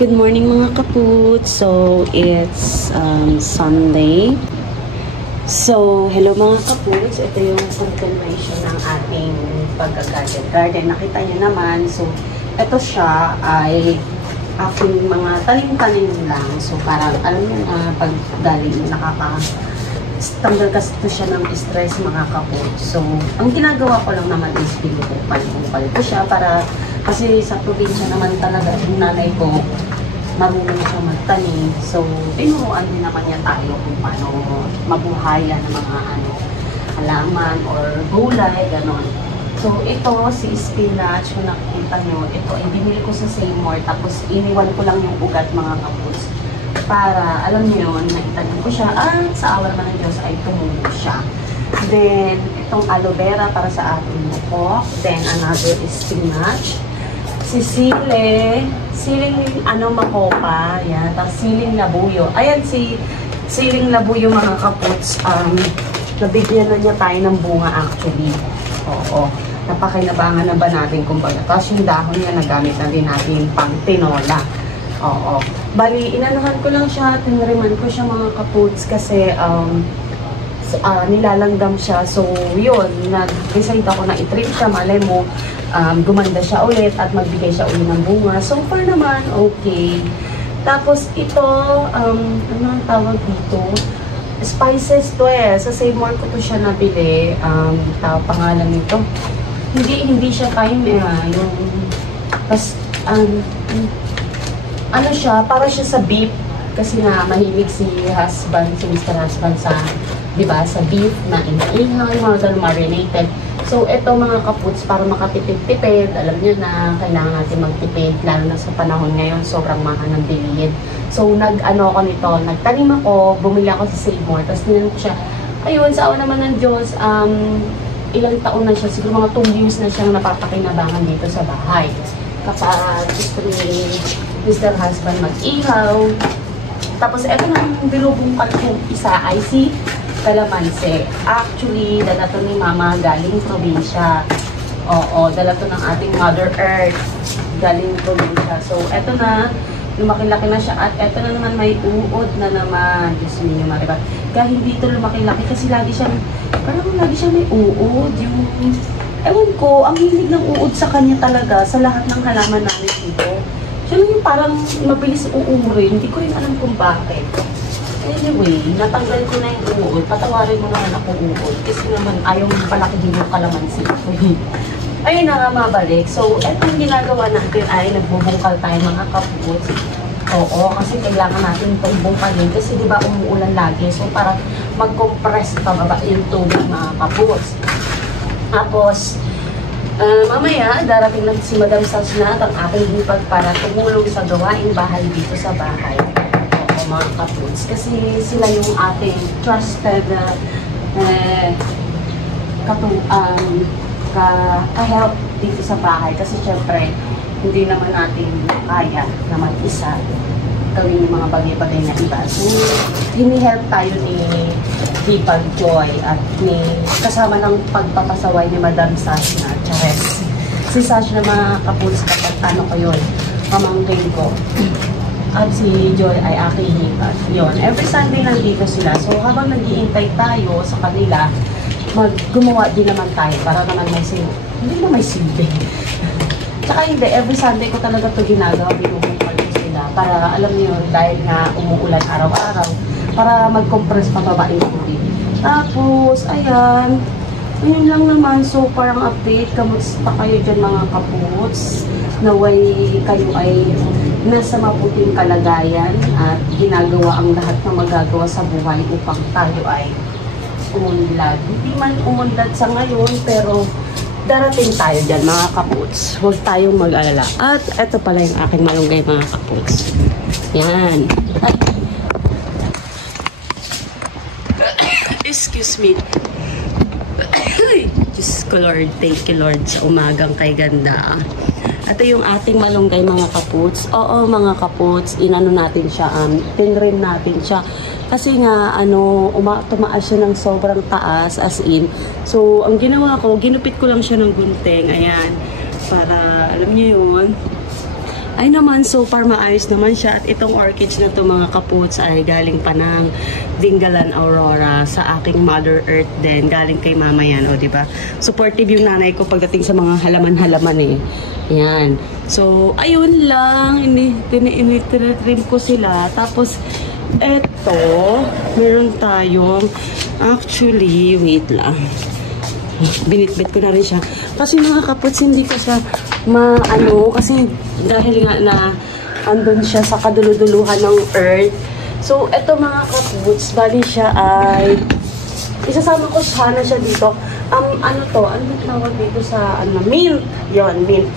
Good morning mga kaput. So, it's Sunday. So, hello mga kaputs. Ito yung continuation ng ating pagka-garden. Nakita niyo naman. So, ito siya ay aking mga tanim-tanim lang. So, parang alam niyo na pag galing tanggal kasi ito siya ng stress mga kaputs. So, ang ginagawa ko lang naman is binubukal ko siya para kasi sa probinsya naman talaga yung nanay ko marunong siya magtanim. So, tinuruan din naman niya tayo kung paano mabuhayan ng mga halaman or gulay, gano'n. So, ito, si spinach, kung nakikita nyo, ito, binili ko sa Seymour, tapos iniwan ko lang yung ugat mga kapus. Para, alam niyo yun, naitanim ko siya, sa awa naman ng Diyos ay tumubo siya. Then, itong aloe vera para sa ating buko. Then, another is spinach. Si siling makopa, yan, tapos siling labuyo. Ayan, siling labuyo mga kaputs, nabigyan na niya tayo ng bunga actually. Oo, napakinabangan na ba natin kumbaga. Tapos yung dahon niya, nagamit na din natin pang tinola. Oo, bali, inanuhan ko lang siya, tinriman ko siya mga kaputs kasi nilalanggam siya. So, yun, nag-decide ako na i-treat siya, malay mo, gumanda siya ulit at magbigay siya ulit ng bunga. So far naman, okay. Tapos ito, ano ang tawag dito? Spices to Sa Seymour ko to siya nabili. Pangalan nito. Hindi siya thyme yung, tas, ano siya, para siya sa beef. Kasi nga, mahilig si Mr. Husband sa, di ba, sa beef na inihaw, yung mga marinated. So, ito mga kaputs, para makatipid-tipid, alam niyo na kailangan natin magtipid, lalo na sa panahon ngayon, sobrang mahal ng bilihin. So, ako nito, nagtanim ako, bumili ako sa Seymour, tapos tinanong ko siya, ayun, sa awa naman ng Diyos, ilang taon na siya, siguro mga 2 years na siyang napapakinabangan dito sa bahay. Kapag gusto ni Mr. Husband mag-ihaw, tapos ito nang binubong kong isa ay si kalamansi. Actually, dala to ni Mama galing probinsya. Oo, dala to ng ating Mother Earth galing probinsya. So, eto na, lumaki-laki na siya at eto na naman may uod na naman. Diyos mo yung maribat. Kaya hindi ito lumaki-laki kasi lagi siya may uod. Yung, ewan ko, ang hilig ng uod sa kanya talaga sa lahat ng halaman namin dito. Siya lang yung parang mabilis uurin. Hindi ko rin alam kung bakit. Anyway, natanggal ko na yung uod. Patawarin mo naman ako uod. Kasi naman ayaw palakihin yung kalamansi. Ayun na nga mabalik. So, eto yung ginagawa natin ay nagbubungkal tayo mga kaputs. Oo, kasi kailangan natin itong bungkalin. Kasi di ba umuulan lagi. So, para mag-compress pababa yung tubig mga kaputs. Tapos, mamaya, darating na si Madam Sasna at ang aking hipag para tumulong sa gawaing bahay dito sa bahay. Mga kaputs. Kasi sila yung ating trusted ka-help dito sa bahay. Kasi syempre, hindi naman natin kaya na mag-isa gawin yung mga bagay-bagay na iba. So, hini-help tayo ni Hipag Joy at kasama ng pagpapasaway ni Madam Sasha. Chares. Si Sasha na mga kaputs kapag ko yun, pamangkin ko. At si Joy ay aking hipag. Yun. Every Sunday nandito sila. So, habang nag-iintay tayo sa kanila, gumawa din naman tayo para naman may silbi. Hindi na may silbi. Tsaka hindi, every Sunday ko talaga ito ginagawa. Binubungkal ko sila. Para, alam niyo, dahil nga umuulan araw-araw, para mag-compress pababa yung tubig. Tapos, ayan. Ayun lang naman. So, parang update. Kamusta kayo dyan mga kaputs? Naway kayo ay nasa mabuting kalagayan at ginagawa ang lahat ng magagawa sa buhay upang tayo ay umunlad. Hindi man umunlad sa ngayon, pero darating tayo dyan mga kaputs. Huwag tayong mag-alala. At eto pala yung aking malunggay mga kaputs. Yan. Ay. Excuse me. Diyos ko Lord, thank you Lord sa umagang kay ganda. Ito yung ating malunggay mga kaputs. Oo mga kaputs, inano natin siya, tinrim natin siya. Kasi nga, tumaas siya ng sobrang taas, as in. So, ang ginawa ko, ginupit ko lang siya ng gunting. Ayan, para, alam niyo yun. Ay naman, so far maayos naman siya. At itong orchids na to mga kaputs ay galing pa ng Dingalan Aurora sa aking Mother Earth din. Galing kay mama yan, o diba? Supportive yung nanay ko pagdating sa mga halaman-halaman eh. Yan. So, ayun lang. Tinitrim ko sila. Tapos, eto, meron tayong, actually, wait lang. Binitbit ko na rin siya. Kasi mga kaputs, hindi ko siya kasi dahil nga na andun siya sa kaduluduluhan ng earth. So, eto mga kaputs, bali siya ay isasama ko sana siya dito. Ano tawag dito sa, mint. Yon, mint.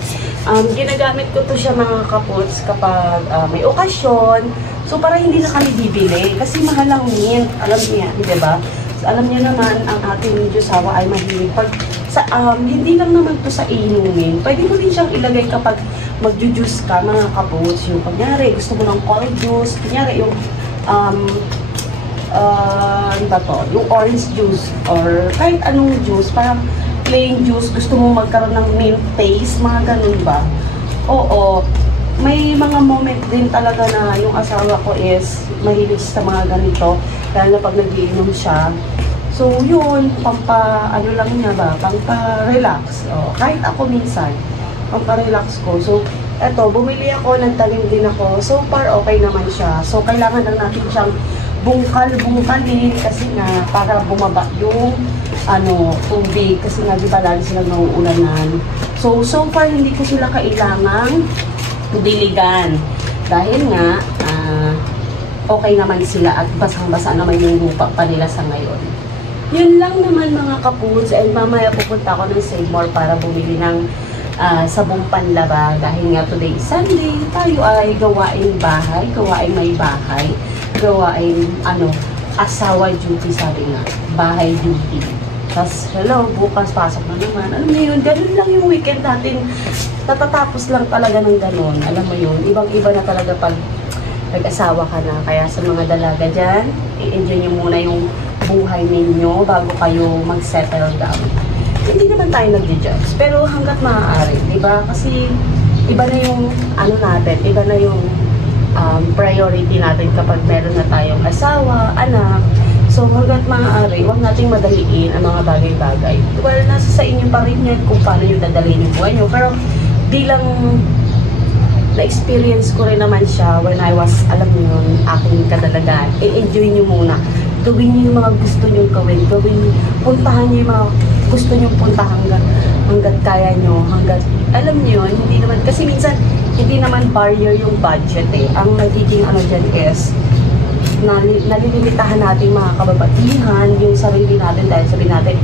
Ginagamit ko to siya mga kaputs kapag may okasyon. So, para hindi na kami bibili. Kasi mahal ang mint. Alam niya, di ba? Alam niyo naman, ang ating Diyosawa ay mahilig. Hindi lang naman to sa inumin. Pwede mo rin siyang ilagay kapag mag-juice ka, mga kaputs. Yung kunyari, gusto mo ng cold juice. Kunyari, yung, yung orange juice. Or kahit anong juice, parang plain juice. Gusto mo magkaroon ng mint taste, mga ganun ba? Oo. May mga moment din talaga na yung asawa ko is mahilig sa mga ganito. Lalo na pag nag-iinom siya. So, yun, ano lang niya ba? Pampa-relax. Kahit ako minsan, pampa-relax ko. So, eto, bumili ako, nagtanim din ako. So far, okay naman siya. So, kailangan lang natin siyang bungkalin kasi nga, para bumaba yung, tubig. Kasi nga, di ba, lalo silang nauulanan. So far, hindi ko sila kailangang diligan. Dahil nga, okay naman sila at basang-basa naman yung lupa pa nila sa ngayon. Yun lang naman mga kaputs. And mamaya pupunta ako ng Save More para bumili ng sabong panlaba. Dahil nga today is Sunday, tayo ay gawain bahay, gawain may bahay, gawain asawa duty, sabi nga. Bahay duty. Tapos, hello, bukas pasok na naman. Alam mo yun, ganun lang yung weekend natin. Natatapos lang talaga ng ganun. Alam mo yun, ibang-iba na talaga pag nag-asawa ka na. Kaya sa mga dalaga dyan, i-enjoy nyo muna yung buhay ninyo bago kayo mag-settle down. Hindi naman tayo nag-judge, pero hanggat maaari, diba? Kasi iba na yung natin, iba na yung priority natin kapag meron na tayong asawa, anak. So hanggat maaari, huwag nating madaliin ang mga bagay-bagay. Well, nasa sa inyo pa rin yan kung paano yung dadalhin yung buhay nyo. Pero bilang na-experience ko rin naman siya when I was, alam niyo yun, aking kadalagaan. I-enjoy nyo muna. Gawin niyo yung mga gusto nyo gawin. Puntahan niyo yung mga gusto nyo puntahan hanggat kaya nyo. Alam niyo yun, hindi naman, kasi minsan, hindi naman barrier yung budget eh. Ang nagiging dyan is, nalilimitahan natin mga kababatihan, yung sarili natin dahil sabihin natin,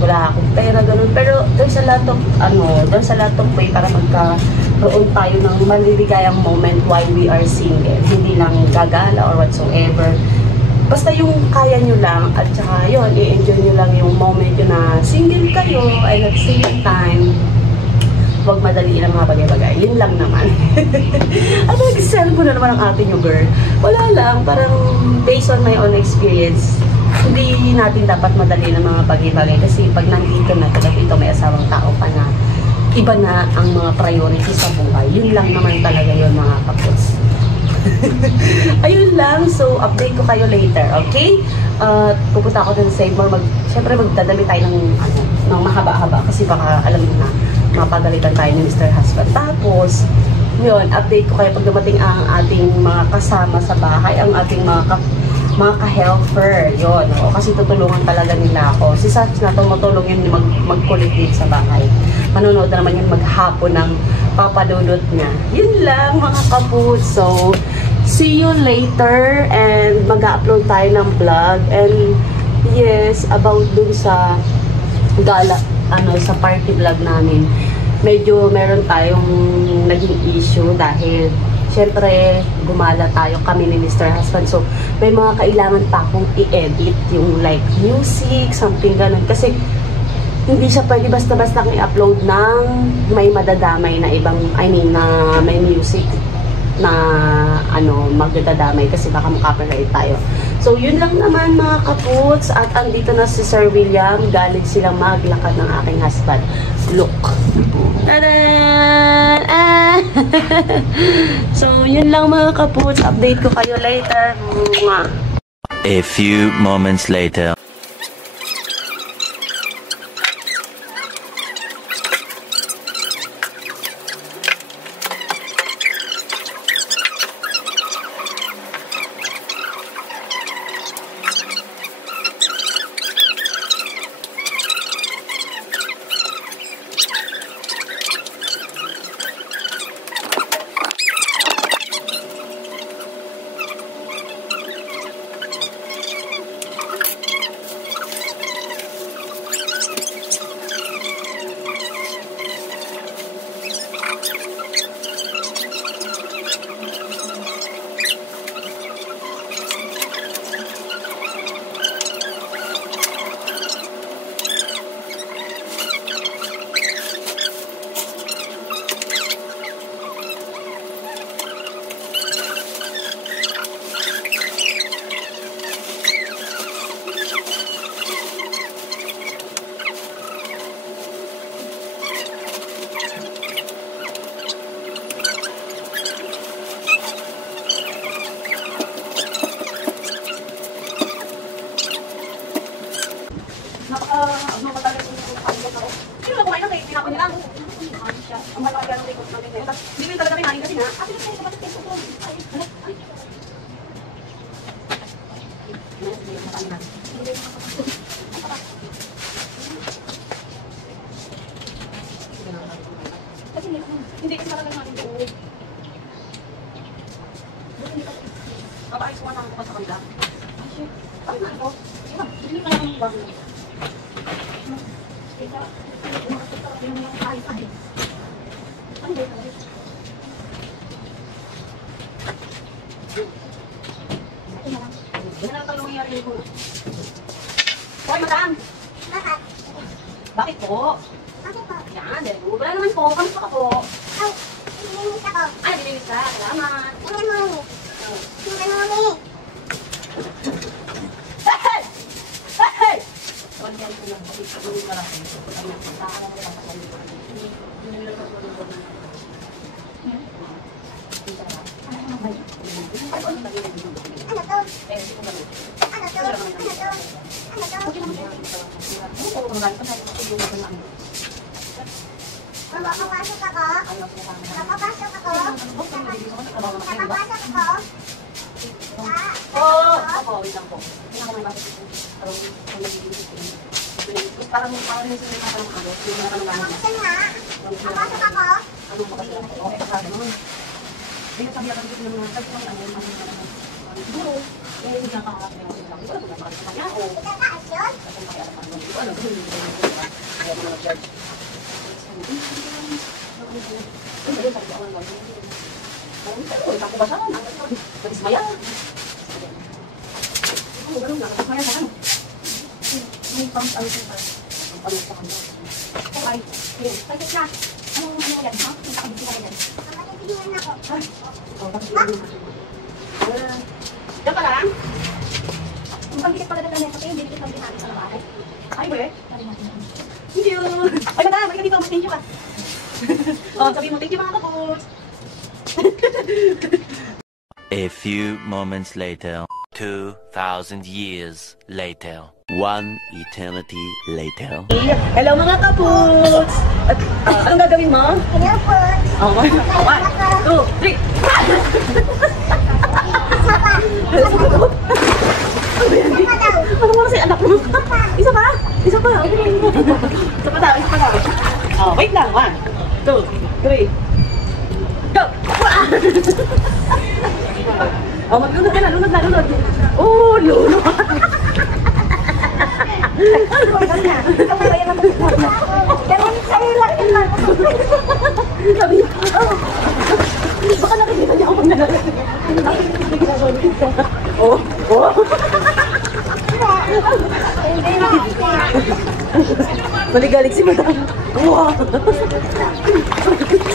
wala akong pera, ganun. Pero there's a lot of way para magkaroon tayo ng maliligayang moment while we are single. Hindi lang gagala or whatsoever. Basta yung kaya nyo lang at saka yun, i-enjoy nyo lang yung moment yun na single kayo and at the same time, huwag madaliin ang mga bagay-bagay. Yun lang naman. At nag-sell ko na naman ang ating yung girl. Wala lang, parang based on my own experience, hindi natin dapat madaliin ang mga bagay-bagay kasi pag nandito na talaga ito may asawang tao pa na iba na ang mga priority sa buhay. Yun lang naman talaga yun mga kapos. Ayun lang, so update ko kayo later, okay? Pupunta ako sa Save More. Siyempre magdadami tayo ng mahaba-haba kasi baka alam mo na mapagalitan tayo ni Mr. Husband. Tapos, yun, update ko kayo pag dumating ang ating mga kasama sa bahay, ang ating mga ka-helper, yun. O, kasi tutulungan talaga nila ako. Si Sats na tumutulong yun magkulit din sa bahay. Manonood na naman yun maghapon ng papadudot niya. Yun lang mga kaput. So, see you later and mag-upload tayo ng vlog. And yes, about dun sa gala, sa party vlog namin. Medyo meron tayong naging issue dahil syempre, gumala tayo kami ni Mr. Husband. So, may mga kailangan pa akong i-edit, yung like music, something ganun. Kasi, hindi siya pwede basta-basta i-upload ng may madadamay na ibang, na may music na, magdadamay kasi baka makapirate tayo. So, yun lang naman mga kaputs. At andito na si Sir William. Galing silang maglakad ng aking husband. Look. Tadaan! So, yun lang mga kaputs. Update ko kayo later. Mwah. A few moments later. Napaka-matagal ko yung nakalimutan ako. Sino na kumain ng cake? Pinapon niya lang. Ang malaki ang cake ko ng cake. Tapos, hindi ko talaga kinain kasi na. Kasi nagkain ka ba sa cake ko? Ay, ano? Ay. Kasi hindi kasi talaga natin doon. Babaayos ko na ako sa kanila. Ay, shit. Ay, na ako. Hindi ka naman yung bago. Hoy, madam! Bakit po? Yan, wala naman po. Kamusta ka po? Ay, dilinis ka. Salamat. Hey! Hey! Wala ko lang. Bakit ko yung malaki? Nakapasok ako? Nakapasok ako? Nakapasok ako? Oo, wait lang po. Hindi ako may bakit ito. Parang yung sila yung mga ano, yung mga kanungahan. Nakapasok ako? Ano mo kasi? Okay, kasi ganun. Hindi na sabi ako dito ng mga tagpang ano, siguro, eh, hindi na kaharap na yung sila. Hindi ko alam kung nakakasama niya o... Itataas yun? Kasi makialam pa naman. Hindi ko alam kung hindi ko alam. Kaya mo na mag-charge. Ay, ayun, sabi ko ako ng gagawin. Parang ito, isang kubasan. Nag-ismaya. Ano, ganun na. Nag-ismaya sa ano. May pang-out pa. Ang pang-out sa kanya. Okay. Pagkit na. Anong ano yan? Ha? Nakabigyan ka yan. Nakabigyan ako. Ay. Oh, bakit yun? Diyan ka lang? Ang pagkit pala na kasi hindi kita ginamit sa bahay. Ay, be? Thank you. Ay, madam, balik ka dito. Thank you ka. Oh, sabi mo, thank you mga kapos. A few moments later. 2,000 years later. One eternity later. Hello mga kaputs! At, anong gagawin mo? Hello po. Okay. 1, 2, 3. Ano mo kasi anak mo? Isa pa? Isa pa? Isa pa daw, isa pa daw. Oh, wait lang. 1, 2, 3. Go! Oh, maglunod ka na, lunod na, lunod. Oh, lunod. Ganun sa'yo lang yun. Sabi niya, oh. Baka nakikita niya ako pag nalalagay. May ginagawa niya. Oh, oh. Hindi na. Maligalig si madam. Wow.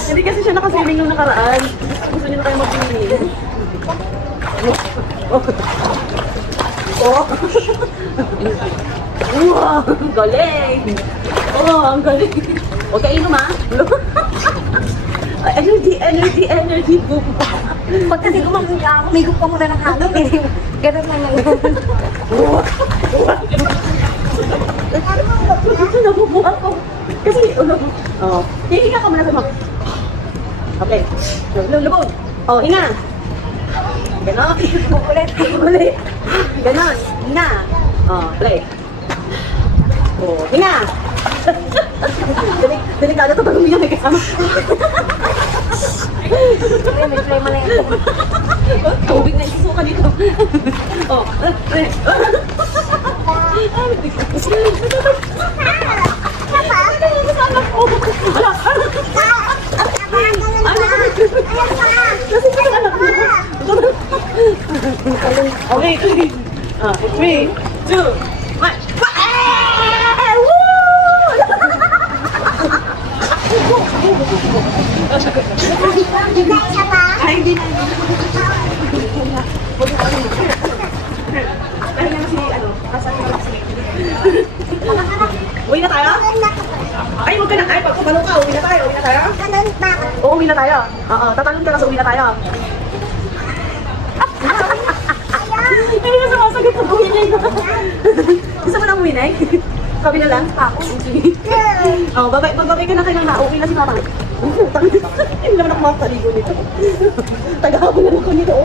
Hindi kasi siya nakasiling nung nakaraan. Gusto niya na kayo mag-swimming. Oh. Wow, ang galing. Oh, ang galing. Huwag ka inom ha. Energy boom. Pag kasi gumagod ka, umigop ka muna ng hangin eh. Ganun lang lang. Nabubuha ko. Kasi, hihinga ka muna sa mga. Okay. Lubog. Hinga. Ganon. Ulit. Ganon. Hinga. Play. Hinga. Delikado ito pag umiyak may kasama. May play mo na yun. Tubig na isusuka dito. Okay. 3, 2, 1. Hindi na. Uwi na tayo? Ay, huwag ka na. Ay, pagpapalo ka. Uwi na tayo. Uwi na tayo. Tatalon ka kasi uwi na tayo. Hindi na sumasagot pag uwi na yun. Gusto mo na uwi na eh? Sabi na lang? Ako. Babay ka na kayo na. Uwi na si mama. Hindi naman ako makakaligo nito. Tagahapon na ako nito.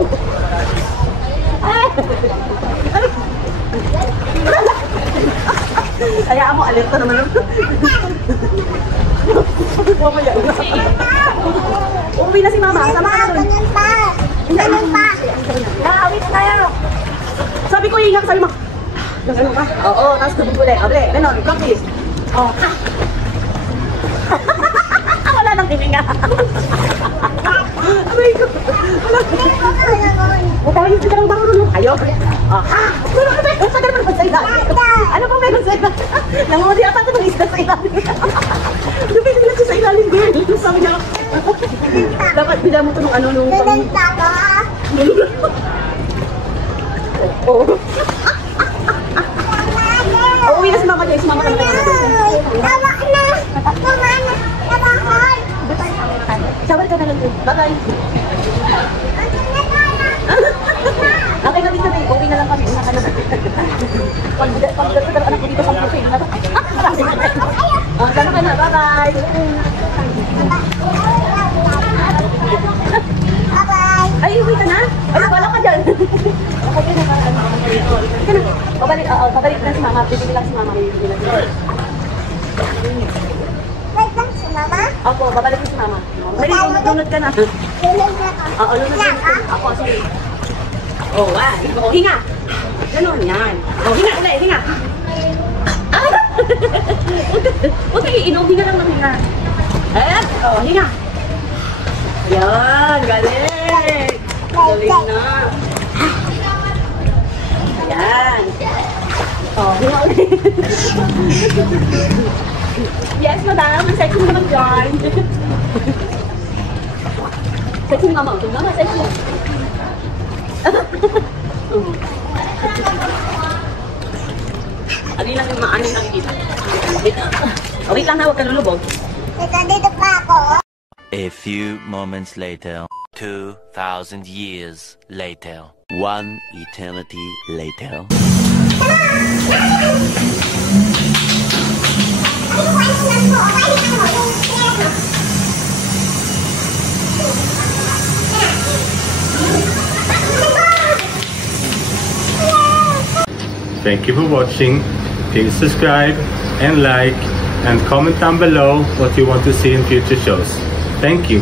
Hayaan mo, alerta naman ako. Mamaya na. Uwi na si mama. Sama ka na doon. Ganun pa. Nakawit tayo. Sabi ko, ingat. Sabi mo. Ganun ka? Oo, tapos tubig ulit. Ganon, practice. Wala nang hininga. Aray ko. Tayo ka lang marunong. Ayaw. Saan naman sa ilalim? Ano pa meron sa ilalim? Nangudi ata ito ng isda sa ilalim. Lupit nila siya sa ilalim, girl. Sabi niya, dapat bila mo ito nung ano nung... Uwi na si mama niya. Si mama ka na kayo. Sabar ka na lang. Bye-bye. Okay na din sabi, uwi na lang kami. Una ka na. Pag-gato ka anak ko dito sa cafe. Sana ka na. Bye-bye. Ay, uwi ka na? Ay, wala ka dyan. Okay na. Pabalik na si mama. Bibili lang si mama. Wait lang si mama? Ako, babalik na si mama. May lunod ka na. Lunod na ka. Oo, lunod na. Ako, sige. Hinga. Ganon, yan. Hinga ulit, hinga. Huwag kayo iinom, hinga lang ng hinga. Hinga. Yan, galing. Galing na. Yan. Hinga ulit. Yes, madam. Ang sexy naman dyan. Sexy mama. Mama, sexy. Ano lang yung maanin lang dito. Wait lang na, huwag ka lulubog. Dito pa ako. A few moments later, 2,000 years later, 1 eternity later. Thank you for watching. Please subscribe and like and comment down below what you want to see in future shows. Thank you.